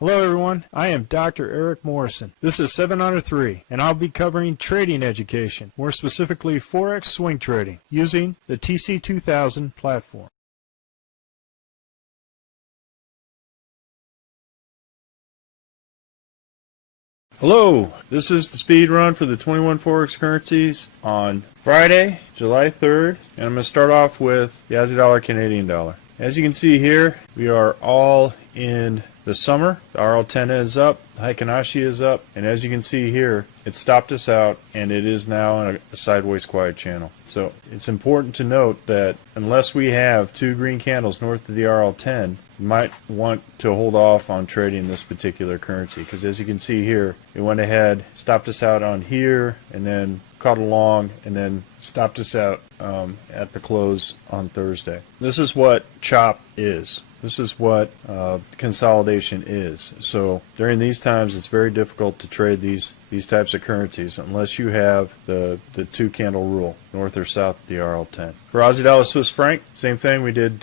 Hello everyone, I am Dr. Eric Morrison. This is 7 Under 3, and I'll be covering trading education, more specifically Forex swing trading, using the TC2000 platform. Hello, this is the speed run for the 21 Forex currencies on Friday, July 3rd, and I'm going to start off with the Aussie dollar, Canadian dollar. As you can see here, we are all in the summer. The RL10 is up, the Heikin-Ashi is up, and as you can see here, it stopped us out and it is now in a sideways quiet channel. So it's important to note that unless we have two green candles north of the RL10, you might want to hold off on trading this particular currency, because as you can see here, it went ahead, stopped us out on here, and then caught along, and then stopped us out at the close on Thursday. This is what chop is. This is what consolidation is. So during these times, it's very difficult to trade these types of currencies unless you have the two candle rule, north or south of the RL10. For Aussie dollar, Swiss franc, same thing. We did.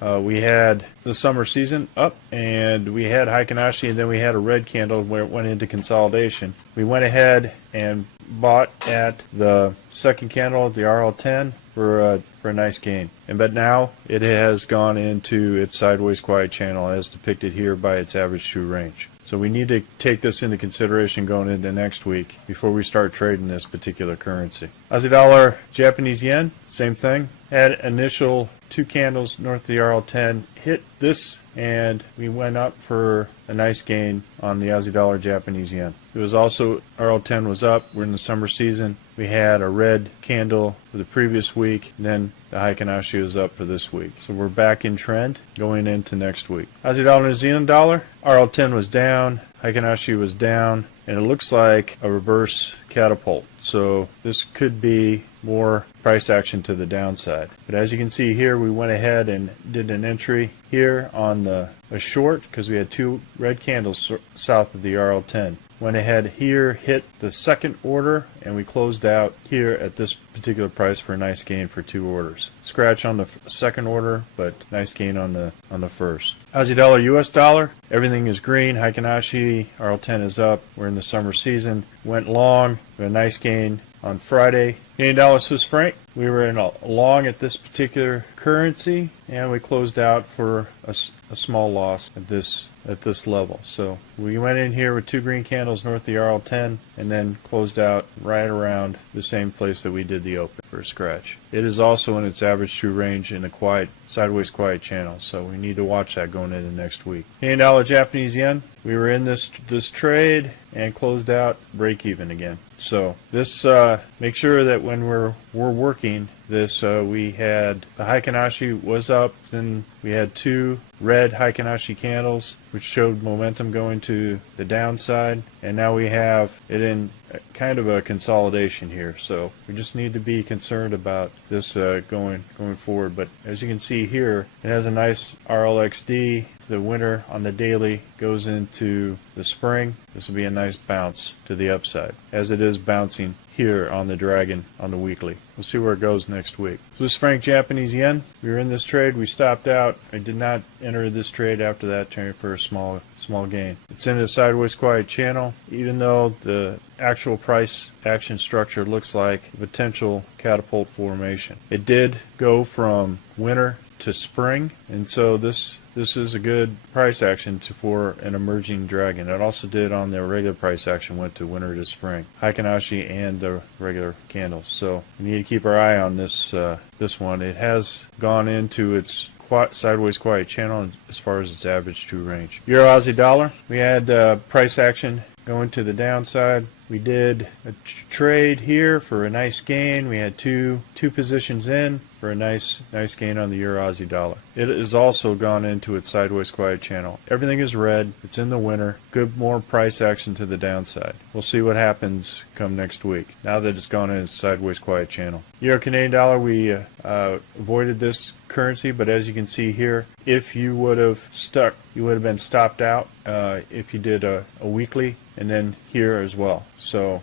We had the summer season up, and we had Heikin-Ashi, and then we had a red candle where it went into consolidation. We went ahead and bought at the second candle, the RL10, for a nice gain. But now it has gone into its sideways quiet channel as depicted here by its average true range. So we need to take this into consideration going into next week before we start trading this particular currency. Aussie dollar, Japanese yen, same thing. Had initial two candles north of the RL10, hit this, and we went up for a nice gain on the Aussie dollar, Japanese yen. It was also, RL10 was up. We're in the summer season. We had a red candle for the previous week, and then the Heikin-Ashi is up for this week. So we're back in trend going into next week. Aussie dollar, New Zealand dollar, RL10 was down, Heikin-Ashi was down, and it looks like a reverse catapult. So this could be more price action to the downside. But as you can see here, we went ahead and did an entry here on a short, because we had two red candles south of the RL10. Went ahead here, hit the second order, and we closed out here at this particular price for a nice gain for two orders. Scratch on the second order, but nice gain on the first. Aussie dollar, US dollar, everything is green. Heikin-Ashi, RL10 is up. We're in the summer season. Went long, we had a nice gain on Friday. Canadian dollar, Swiss franc, we were in a long at this particular currency, and we closed out for a small loss at this level. So we went in here with two green candles north of the RL10 and then closed out right around the same place that we did the open for a scratch. It is also in its average true range in a quiet, sideways quiet channel, so we need to watch that going into next week. Canadian dollar, Japanese yen, we were in this trade and closed out break even again. So this, make sure that when we're working this, we had the Heikin-Ashi was up, then we had two red Heikin-Ashi candles which showed momentum going to the downside, and now we have it in kind of a consolidation here. So we just need to be concerned about this going forward. But as you can see here, it has a nice RLXD. The winter on the daily goes into the spring. This will be a nice bounce to the upside, as it is bouncing here on the dragon on the weekly. We'll see where it goes next week. Swiss franc, Japanese yen, we were in this trade. We stopped out. I did not enter this trade after that, turning for a small gain. It's in a sideways quiet channel, even though the actual price action structure looks like a potential catapult formation. It did go from winter to spring, and so this is a good price action for an emerging dragon. It also did on the regular price action, went to winter to spring. Heikin-Ashi and the regular candles. So we need to keep our eye on this one. It has gone into its sideways quiet channel as far as its average true range. Euro Aussie dollar, we had price action going to the downside. We did a trade here for a nice gain. We had two positions in for a nice gain on the Euro Aussie dollar. It has also gone into its sideways quiet channel. Everything is red. It's in the winter. Good more price action to the downside. We'll see what happens come next week, now that it's gone in its sideways quiet channel. Euro Canadian dollar, we avoided this currency, but as you can see here, if you would have stuck, you would have been stopped out if you did a weekly, and then here as well. So,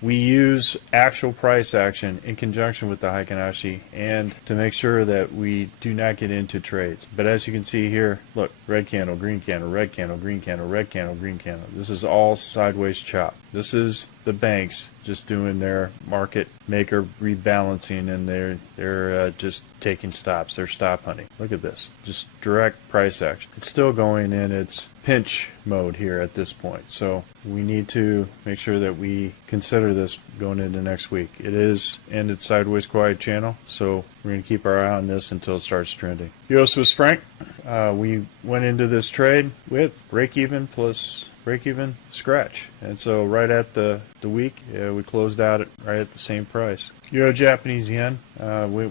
we use actual price action in conjunction with the Heikin-Ashi and to make sure that we do not get into trades. But as you can see here, look, red candle, green candle, red candle, green candle, red candle, green candle. This is all sideways chop. This is the banks just doing their market maker rebalancing, and they're just taking stops. They're stop hunting. Look at this. Just direct price action. It's still going in its pinch mode here at this point. So we need to make sure that we consider this going into next week. It is in its sideways quiet channel, so we're going to keep our eye on this until it starts trending. Euro Swiss franc, we went into this trade with break-even plus break-even scratch, and so right at the week we closed out right at the same price. Euro Japanese yen, we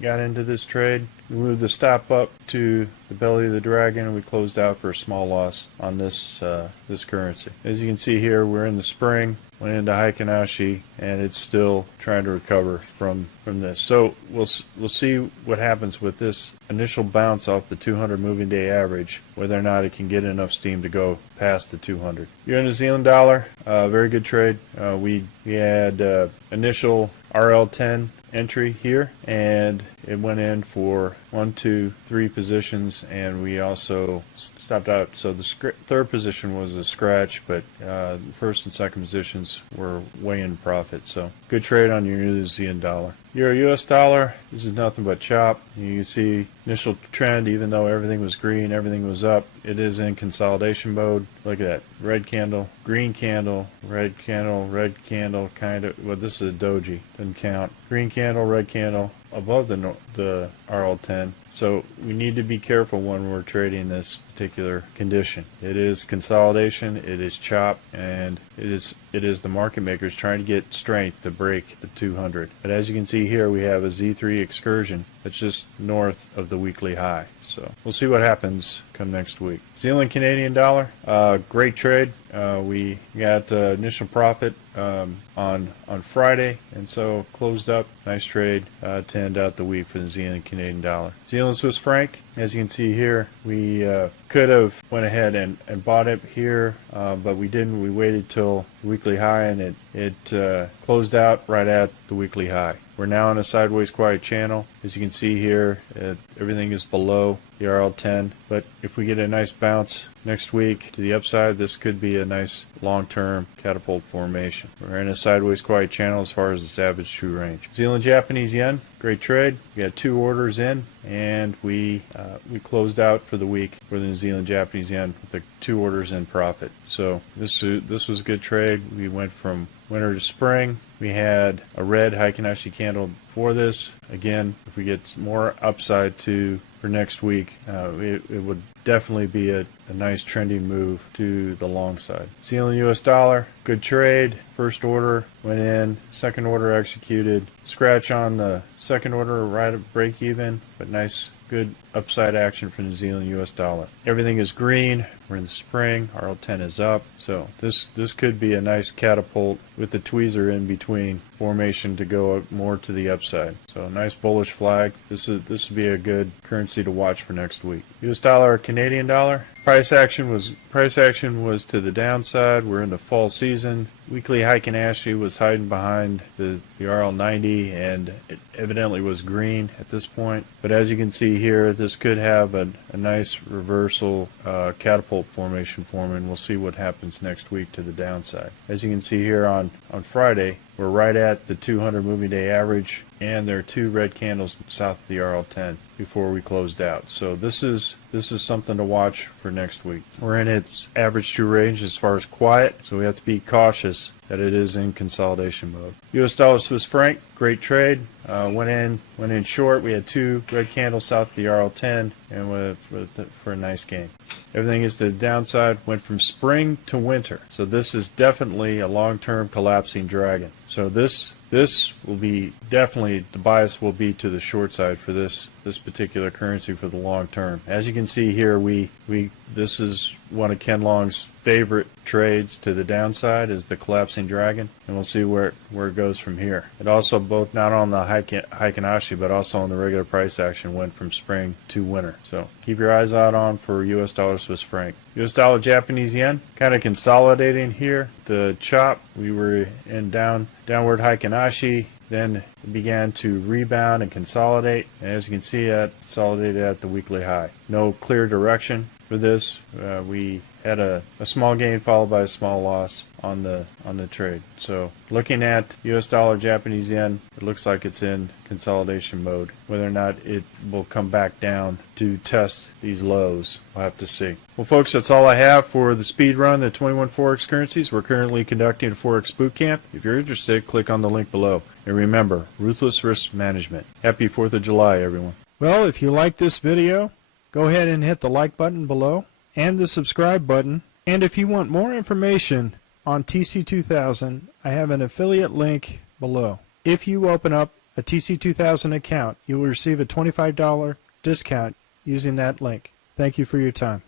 got into this trade, we moved the stop up to the belly of the dragon, and we closed out for a small loss on this currency. As you can see here, we're in the spring, went into Heikin-Ashi, and it's still trying to recover from this. So we'll see what happens with this initial bounce off the 200 moving day average, whether or not it can get enough steam to go past the 200. Euro New Zealand dollar, very good trade. We had initial RL10 entry here, and it went in for 1, 2, 3 positions, and we also stopped out. So the third position was a scratch, but the first and second positions were way in profit. So good trade on your New Zealand dollar. Euro US dollar, this is nothing but chop. You can see initial trend, even though everything was green, everything was up, it is in consolidation mode. Look at that, red candle, green candle, red candle, kind of, well, this is a doji, doesn't count. Green candle, red candle, above the RL10. So we need to be careful when we're trading this particular condition. It is consolidation, it is chop, and it is the market makers trying to get strength to break the 200. But as you can see here, we have a Z3 excursion that's just north of the weekly high. So we'll see what happens come next week. Zealand Canadian dollar, great trade. We got initial profit on Friday, and so closed up. Nice trade to end out the week for the Zealand Canadian dollar. Zealand Swiss franc, as you can see here, we could have went ahead and bought it here, but we didn't. We waited till the weekly high, and it closed out right at the weekly high. We're now in a sideways quiet channel. As you can see here, everything is below the RL10, but if we get a nice bounce next week to the upside, this could be a nice long-term catapult formation. We're in a sideways quiet channel as far as the average true range. Zealand Japanese yen, great trade. We got 2 orders in, and we closed out for the week for the New Zealand Japanese yen with the 2 orders in profit. So this was a good trade. We went from winter to spring. We had a red Heikin-Ashi candle for this. Again, if we get more upside for next week, it would definitely be a nice trending move to the long side. Zealand US dollar, good trade. First order went in, second order executed. Scratch on the second order right at break even, but nice good upside action for New Zealand US dollar. Everything is green. We're in the spring. RL10 is up. So this could be a nice catapult with the tweezer in between formation to go more to the upside. So a nice bullish flag. This would be a good currency to watch for next week. US dollar, Canadian dollar. Price action was to the downside. We're in the fall season. Weekly Heikin-Ashi was hiding behind the RL90, and it evidently was green at this point. But as you can see here, this could have a nice reversal catapult formation forming. We'll see what happens next week to the downside. As you can see here on Friday, we're right at the 200 moving day average, and there are 2 red candles south of the RL10 before we closed out. So this is something to watch for next week. We're in its average true range as far as quiet, so we have to be cautious that it is in consolidation mode. US dollar Swiss franc, great trade. Went in short. We had 2 red candles south of the RL10, and went for a nice gain. Everything is to the downside. Went from spring to winter. So this is definitely a long-term collapsing dragon. So this will be definitely, the bias will be to the short side for this particular currency for the long term. As you can see here, this is one of Ken Long's favorite trades to the downside, is the collapsing dragon, and we'll see where it goes from here. It also, both not on the Heikin-Ashi but also on the regular price action, went from spring to winter. So keep your eyes out on for US dollar Swiss franc. US dollar Japanese yen kind of consolidating here. The chop, we were in downward Heikin-Ashi, then it began to rebound and consolidate. And as you can see, it consolidated at the weekly high. No clear direction for this. We had a small gain followed by a small loss on the trade. So looking at US dollar Japanese yen, it looks like it's in consolidation mode. Whether or not it will come back down to test these lows, we'll have to see. Well, folks, that's all I have for the speed run, the 21 Forex currencies. We're currently conducting a Forex boot camp. If you're interested, click on the link below. And remember, ruthless risk management. Happy 4th of July, everyone. Well, if you like this video, go ahead and hit the like button below and the subscribe button. And if you want more information on TC2000, I have an affiliate link below. If you open up a TC2000 account, you will receive a $25 discount using that link. Thank you for your time.